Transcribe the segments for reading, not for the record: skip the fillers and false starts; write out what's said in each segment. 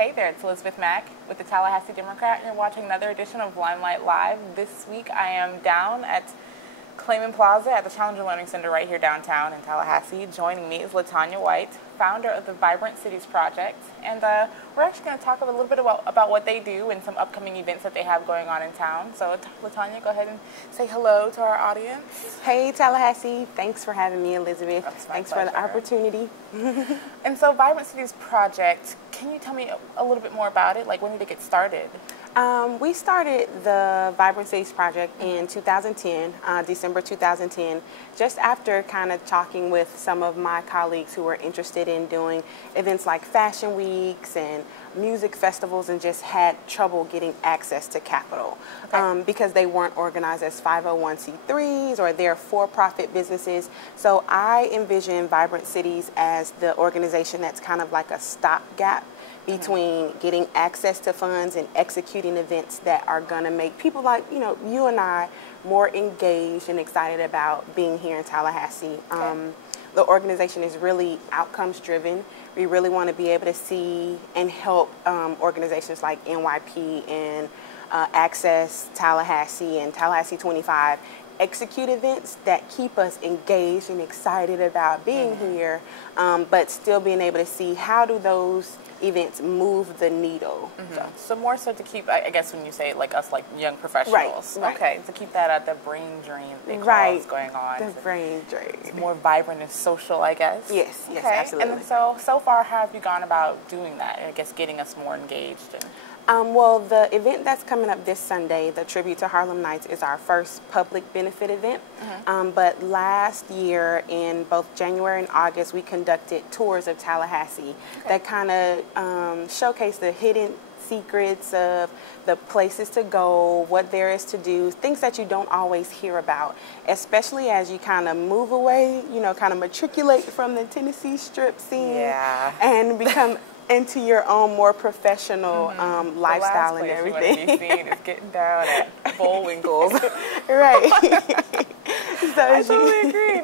Hey there, it's Elizabeth Mack with the Tallahassee Democrat, and you're watching another edition of Limelight Live. This week I am down at Clayman Plaza at the Challenger Learning Center right here downtown in Tallahassee. Joining me is LaTanya White, founder of the Vibrant Cities Project, and we're actually going to talk a little bit about what they do and some upcoming events that they have going on in town. So LaTanya, go ahead and say hello to our audience. Hey Tallahassee, thanks for having me, Elizabeth. Thanks for the opportunity. And so Vibrant Cities Project, can you tell me a little bit more about it? Like, when did it get started? We started the Vibrant Cities Project in 2010, December 2010, just after kind of talking with some of my colleagues who were interested in doing events like fashion weeks and music festivals and just had trouble getting access to capital because they weren't organized as 501c3s or they're for-profit businesses. So I envision Vibrant Cities as the organization that's kind of like a stopgap between getting access to funds and executing events that are going to make people like, you and I more engaged and excited about being here in Tallahassee. The organization is really outcomes driven. We really want to be able to see and help organizations like NYP and Access Tallahassee and Tallahassee 25 execute events that keep us engaged and excited about being here, but still being able to see how do those events move the needle. So more so to keep, I guess when you say like us, like young professionals, right. Okay, to keep that at the brain drain they call is going on. The brain drain. It's more vibrant and social, I guess. Yes, okay. Absolutely. And so far, how have you gone about doing that? I guess getting us more engaged and. Well, the event that's coming up this Sunday, the Tribute to Harlem Nights, is our first public benefit event. But last year, in both January and August, we conducted tours of Tallahassee that kind of showcase the hidden secrets of the places to go, what there is to do, things that you don't always hear about, especially as you kind of move away, kind of matriculate from the Tennessee Strip scene and become into your own more professional lifestyle and everything. The last place you want to be seen is getting down at Bullwinkle's. Right. So I totally agree.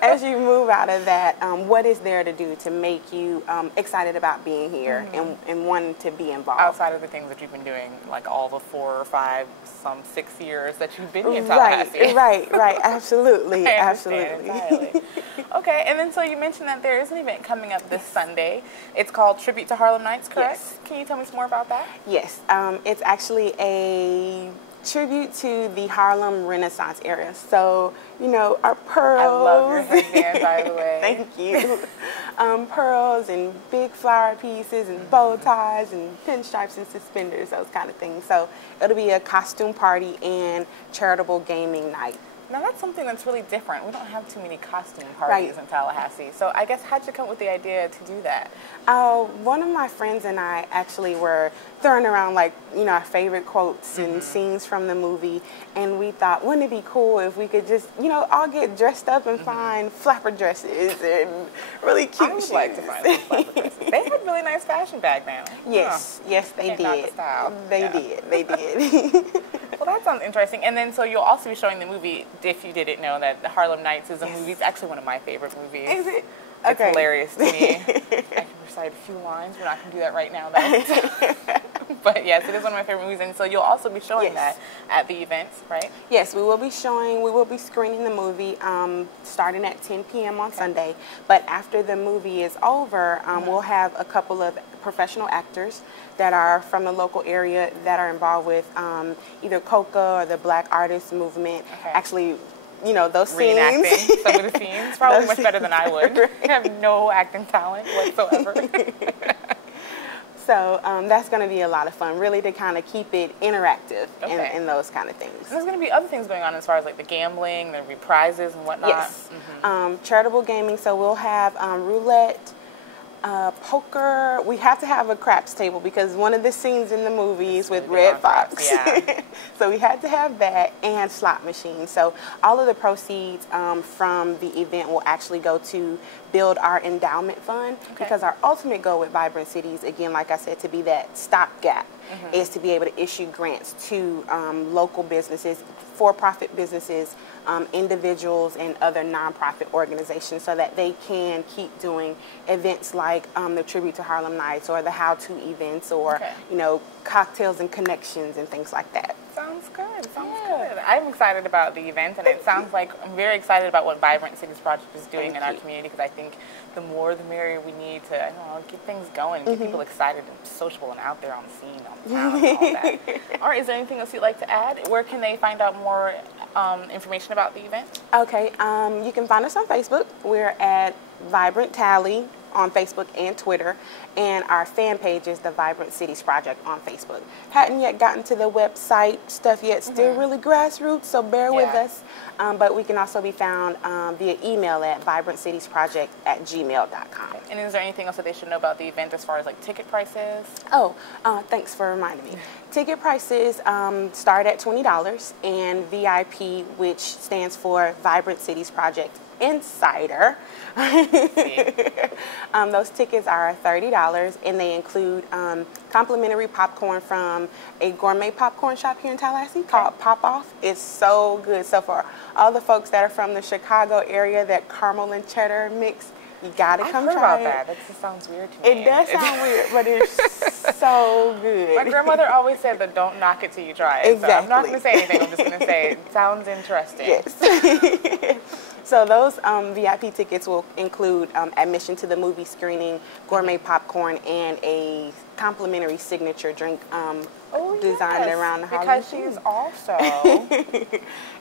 As you move out of that, what is there to do to make you excited about being here and wanting to be involved? Outside of the things that you've been doing, like all the 4 or 5, some 6 years that you've been in Tallahassee. Right, absolutely, absolutely. Entirely. Okay, and then so you mentioned that there is an event coming up this Sunday. It's called Tribute to Harlem Nights, correct? Yes. Can you tell me some more about that? Yes, it's actually a tribute to the Harlem Renaissance era. So, our pearls. I love your headband, by the way. Thank you. Pearls and big flower pieces and bow ties and pinstripes and suspenders, those kind of things. So it'll be a costume party and charitable gaming night. Now that's something that's really different. We don't have too many costume parties in Tallahassee. So I guess how'd you come up with the idea to do that? One of my friends and I actually were throwing around our favorite quotes and scenes from the movie, and we thought, wouldn't it be cool if we could just, all get dressed up and find flapper dresses and really cute shoes. I would like to find those flapper dresses. They had really nice fashion back now. Yes, they did. Not the style. They did. Well, that sounds interesting. And then, so you'll also be showing the movie, if you didn't know, that the Harlem Nights is a movie. It's actually one of my favorite movies. Is it? It's hilarious to me. I can recite a few lines. We're not going to do that right now, though. But yes, it is one of my favorite movies. And so you'll also be showing that at the events, right? Yes, we will be screening the movie starting at 10 p.m. on Sunday. But after the movie is over, we'll have a couple of professional actors that are from the local area that are involved with either COCA or the Black Artist Movement. Actually, those reenacting scenes. Some of the scenes. Probably much better than I would. I have no acting talent whatsoever. So that's going to be a lot of fun, really, to kind of keep it interactive and those kind of things. And there's going to be other things going on as far as like the gambling, there'll be prizes and whatnot. Yes. Charitable gaming, so we'll have roulette, poker. We have to have a craps table because one of the scenes in the movie is with Red Fox. Yeah. So we had to have that and slot machines. So all of the proceeds from the event will actually go to build our endowment fund, because our ultimate goal with Vibrant Cities, again, like I said, to be that stopgap, is to be able to issue grants to local businesses, for-profit businesses, individuals, and other nonprofit organizations, so that they can keep doing events like the Tribute to Harlem Nights or the How-To events, or you know, cocktails and connections and things like that. Sounds good. Sounds good. I'm excited about the event, and it sounds like I'm very excited about what Vibrant Cities Project is doing in our community, because I think the more the merrier. We need to, I don't know, get things going, get people excited and sociable and out there on the scene, on the town, and all that. All right, is there anything else you'd like to add? Where can they find out more information about the event? Okay, you can find us on Facebook. We're at Vibrant Tally on Facebook and Twitter, and our fan page is the Vibrant Cities Project on Facebook. Hadn't yet gotten to the website stuff yet, still really grassroots, so bear with us. But we can also be found via email at vibrantcitiesproject@gmail.com. Okay. And is there anything else that they should know about the event as far as like ticket prices? Oh, thanks for reminding me. Ticket prices start at $20, and VIP, which stands for Vibrant Cities Project Insider. Those tickets are $30, and they include complimentary popcorn from a gourmet popcorn shop here in Tallahassee called Pop Off. It's so good. So for all the folks that are from the Chicago area, that caramel and cheddar mix, you gotta come try it. I've heard about that. That just sounds weird to me. It does sound weird, but it's so good. My grandmother always said that don't knock it till you try it. Exactly. So I'm not going to say anything. I'm just going to say it sounds interesting. Yes. So those VIP tickets will include admission to the movie screening, gourmet popcorn, and a complimentary signature drink designed around the Harlem. Because she's also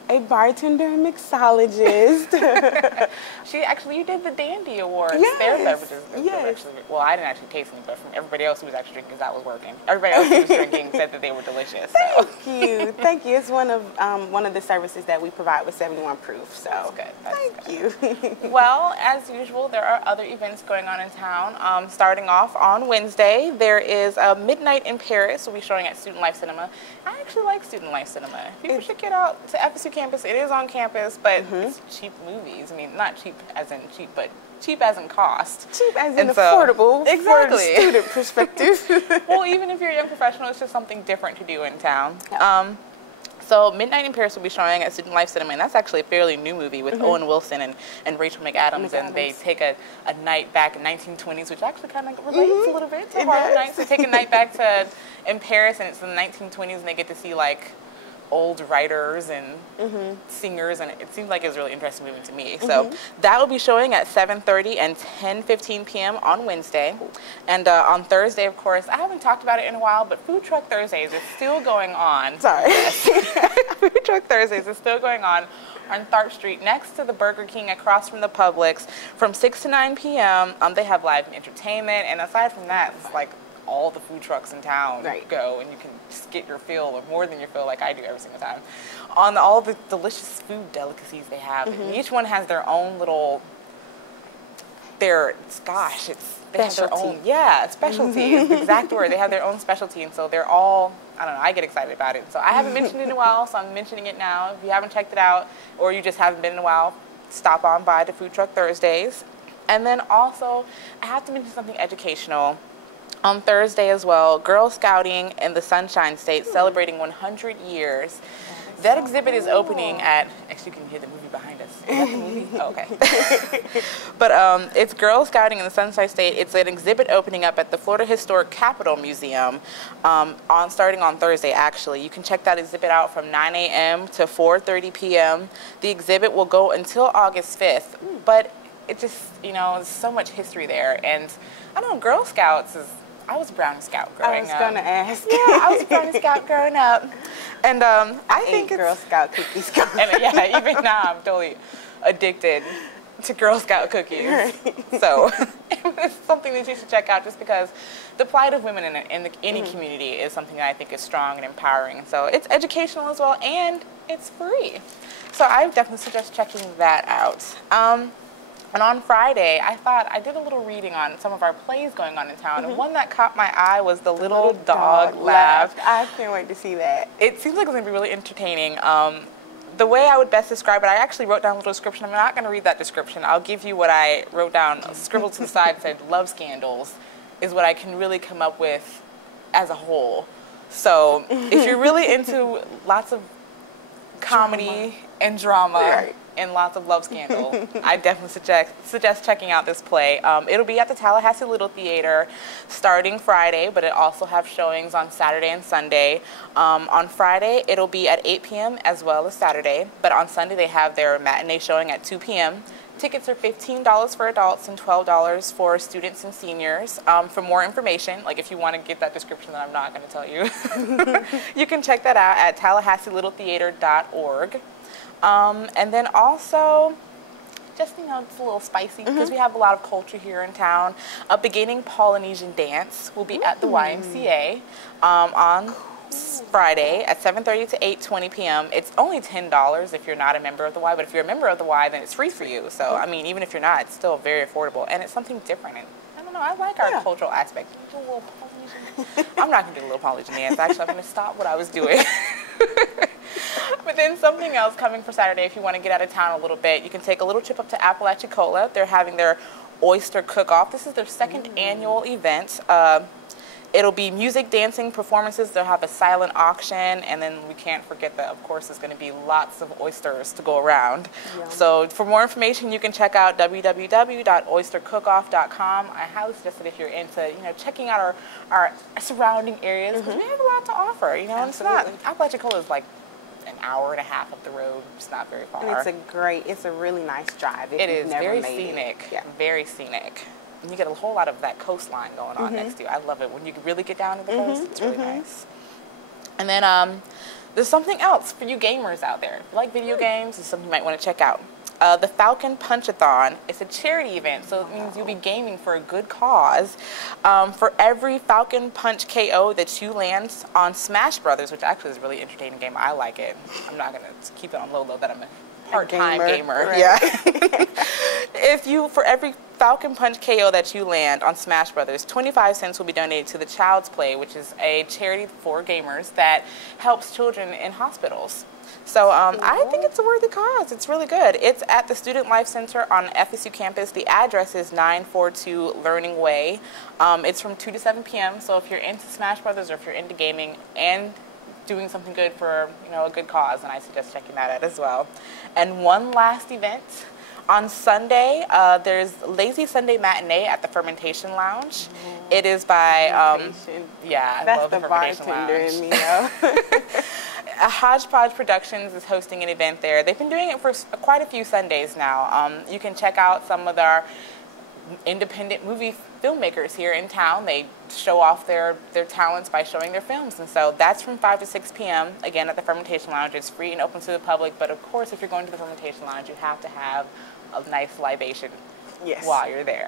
a bartender and mixologist. You did the Dandy Awards. Yes. Their beverages. Yes. Well, I didn't actually taste any, but from everybody else who was actually drinking, because that was working. Everybody else who was drinking said that they were delicious. So. Thank you. Thank you. It's one of the services that we provide with 71 Proof. So that's good. Thank you. Well, as usual, there are other events going on in town. Starting off on Wednesday, there is Midnight in Paris. We'll be showing at Student Life Cinema. I actually like Student Life Cinema. People should get out to FSU campus. It is on campus, but it's cheap movies. I mean, not cheap as in cheap, but cheap as in cost. Cheap as in affordable. Exactly. For a student perspective. Well, even if you're a young professional, it's just something different to do in town. Yep. So Midnight in Paris will be showing at Student Life Cinema, and that's actually a fairly new movie with Owen Wilson and Rachel McAdams, and they take a night back in 1920s, which actually kind of relates a little bit to Harlem Nights. They take a night back in Paris, and it's in the 1920s, and they get to see like old writers and singers, and it seems like it was a really interesting movie to me. So that will be showing at 7:30 and 10:15 p.m. on Wednesday. And on Thursday, of course, I haven't talked about it in a while, but Food Truck Thursdays is still going on. Sorry. Food Truck Thursdays is still going on Tharp Street, next to the Burger King, across from the Publix, from 6 to 9 p.m. They have live entertainment, and aside from that, it's like all the food trucks in town go, and you can just get your fill, or more than your fill, like I do every single time, on all the delicious food delicacies they have. And each one has their own little, they have their own, specialty is the exact word. They have their own specialty, and so they're all, I don't know, I get excited about it. So I haven't mentioned it in a while, so I'm mentioning it now. If you haven't checked it out, or you just haven't been in a while, stop on by the Food Truck Thursdays. And then also, I have to mention something educational. On Thursday as well, Girl Scouting in the Sunshine State, celebrating 100 years. That exhibit is opening at, actually you can hear the movie behind us. Is that the movie? Oh, okay. But it's Girl Scouting in the Sunshine State. It's an exhibit opening up at the Florida Historic Capitol Museum starting on Thursday, actually. You can check that exhibit out from 9 a.m. to 4:30 p.m. The exhibit will go until August 5th, but it just, there's so much history there. And I don't know, Girl Scouts I was a Brownie Scout growing up. I was going to ask. Yeah, I was a Brownie Scout growing up. And I think Girl Scout cookies. And even now I'm totally addicted to Girl Scout cookies. So it's something that you should check out, just because the plight of women in any community is something that I think is strong and empowering. So it's educational as well, and it's free. So I definitely suggest checking that out. And on Friday, I did a little reading on some of our plays going on in town, and one that caught my eye was The Little Dog Laughed. I can't wait to see that. It seems like it's going to be really entertaining. the way I would best describe it, I actually wrote down a little description. I'm not going to read that description. I'll give you what I wrote down, scribbled to the side, said love scandals is what I can really come up with as a whole. So if you're really into lots of comedy and drama Right. and lots of love scandal, I definitely suggest checking out this play. It'll be at the Tallahassee Little Theater starting Friday, but it also have showings on Saturday and Sunday. On Friday, it'll be at 8 p.m. as well as Saturday, but on Sunday they have their matinee showing at 2 p.m. Tickets are $15 for adults and $12 for students and seniors. For more information, like if you want to get that description that I'm not going to tell you, you can check that out at TallahasseeLittleTheater.org. And then also, just, it's a little spicy because we have a lot of culture here in town. A beginning Polynesian dance will be at the YMCA on Friday at 7:30 to 8:20 p.m. It's only $10 if you're not a member of the Y, but if you're a member of the Y, then it's free for you. So, I mean, even if you're not, it's still very affordable, and it's something different. And I don't know, I like our cultural aspect. Do a little Polynesian. I'm not going to do a little Polynesian dance. Actually, I'm going to stop what I was doing. But then something else coming for Saturday, if you want to get out of town a little bit, you can take a little trip up to Apalachicola. They're having their oyster cook-off. This is their second annual event. It'll be music, dancing, performances. They'll have a silent auction, and then we can't forget that, of course, there's going to be lots of oysters to go around. Yum. So for more information, you can check out www.oystercookoff.com. I highly suggest that if you're into, checking out our surrounding areas, because we have a lot to offer. And it's not, Apalachicola is like an hour and a half up the road. It's not very far. And it's a really nice drive. It is very scenic. Yeah. Very scenic. And you get a whole lot of that coastline going on next to you. I love it. When you really get down to the coast, it's really nice. And then there's something else for you gamers out there. If you like video games, it's something you might want to check out. The Falcon Punch-a-thon. It's a charity event, so it means you'll be gaming for a good cause. For every Falcon Punch KO that you land on Smash Brothers, which actually is a really entertaining game. I like it. I'm not going to keep it on low that I'm a part-time gamer. Right. Yeah. For every Falcon Punch KO that you land on Smash Brothers, 25 cents will be donated to the Child's Play, which is a charity for gamers that helps children in hospitals. So I think it's a worthy cause. It's really good. It's at the Student Life Center on FSU campus. The address is 942 Learning Way. It's from 2 to 7 p.m. So if you're into Smash Brothers or if you're into gaming and doing something good for a good cause, and I suggest checking that out as well. And one last event. On Sunday, there's Lazy Sunday Matinee at the Fermentation Lounge. It is by, I love the Fermentation Lounge. That's the bartender in me, though. Hodgepodge Productions is hosting an event there. They've been doing it for quite a few Sundays now. You can check out some of our independent movie filmmakers here in town. They show off their talents by showing their films. And so that's from 5 to 6 p.m. again at the Fermentation Lounge. It's free and open to the public, but of course if you're going to the Fermentation Lounge, you have to have a nice libation while you're there.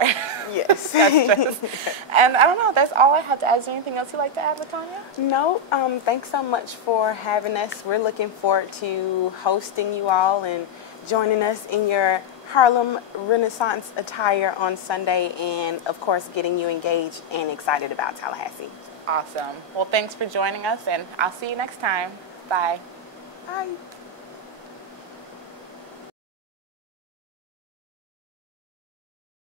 Yes. And I don't know, that's all I have to add. Is there anything else you'd like to add, LaTanya? No, thanks so much for having us. We're looking forward to hosting you all and joining us in your Harlem Renaissance attire on Sunday, and of course getting you engaged and excited about Tallahassee. Awesome. Well, thanks for joining us, and I'll see you next time. Bye. Bye.